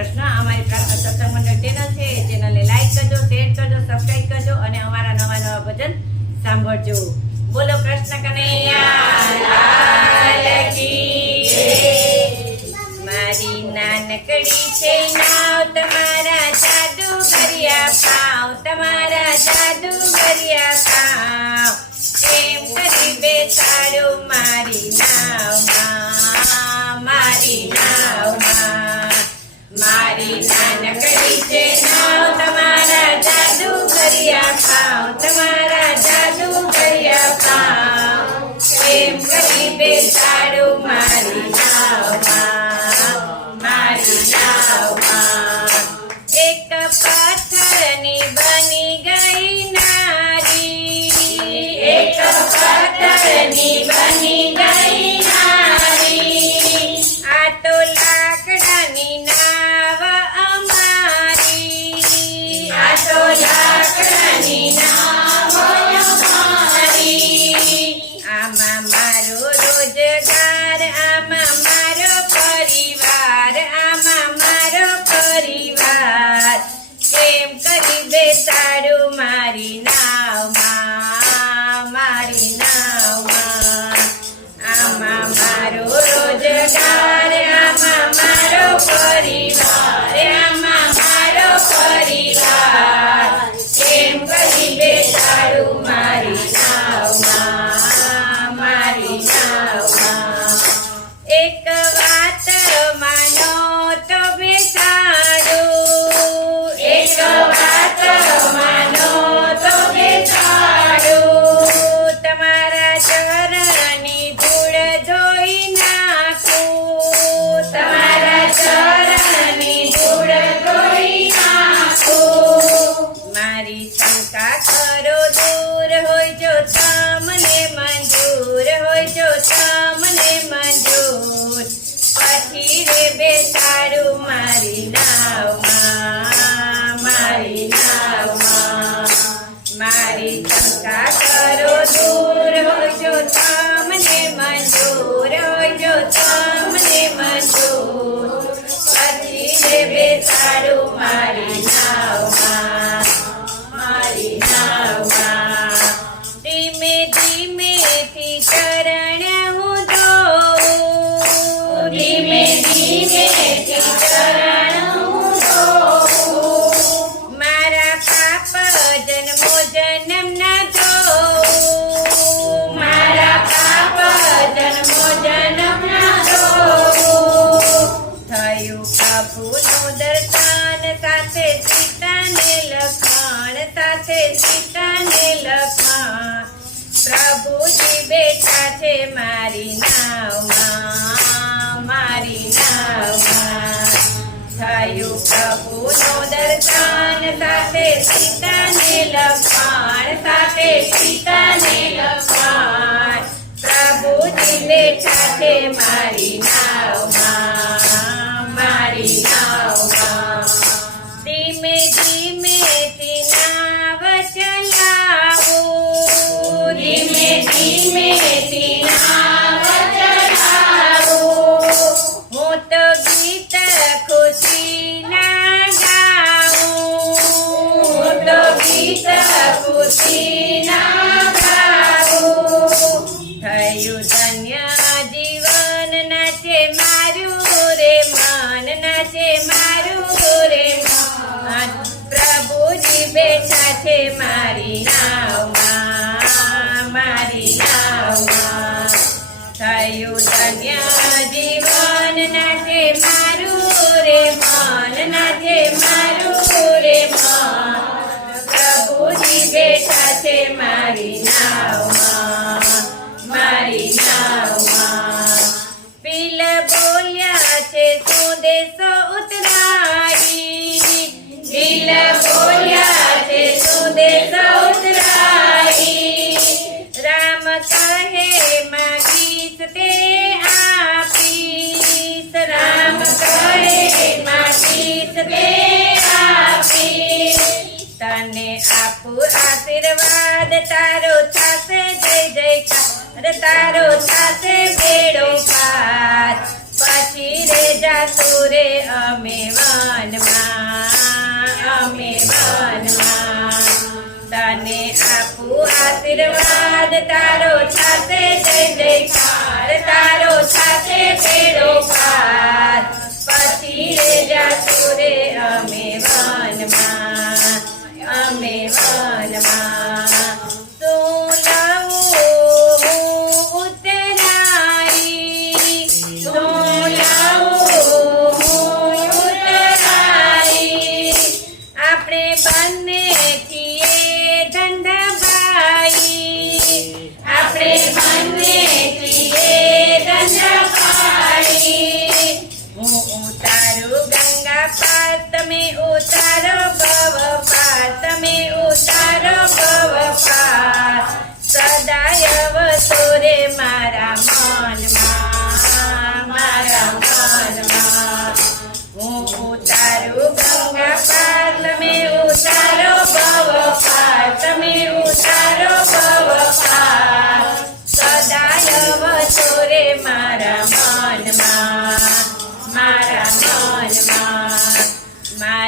કૃષ્ણ, અમારી સત્સંગ મંડળ ચેનલ છે. ચેનલને લાઈક કરજો શેર કરજો સબસ્ક્રાઇબ કરજો અને અમારા નવા નવા ભજન સાંભળજો. બોલો કૃષ્ણ કનૈયા. મારી નાનકડી છે, નાવ તમારા જાદુ ભર્યા પાવ તમારા જાદુ ભર્યા પાવ કેમ કરી બેસાડો મારી નાવમાં બેસાડું દર્શન સાથે સીતાને લખાણ, સાથે સીતાને લખાણ. પ્રભુજી બેઠા છે મારી નાવમાં મારી નાવમાં. થયું પ્રભુનું દર્શન સાથે સીતાને લખાણ, સાથે સીતાને લખાણ. પ્રભુજી બેઠા છે મારી નાવમાં છે મારી નાવમાં માગીશ તે આપીશ. રામ કહે તને આપું આશીર્વાદ, તારો થશે જય જયકાર તારો થશે બેડો પાર. પછી રે જાતું રે, અમે વનમાં અમે વનમાં. તને આપું આશીર્વાદ, તારો થશે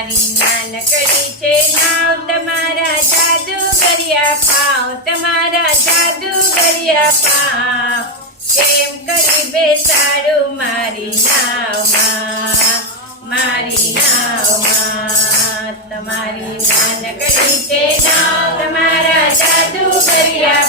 મારી નાનકડી છે. નાવ તમારા જાદુ કર્યા પાવ, તમારા જાદુ કર્યા પાવ. કેમ કરી બેસાડું મારી નાવમાં મારી નાવમાં? તમારી નાનકડી છે. નાવ તમારા જાદુ કર્યા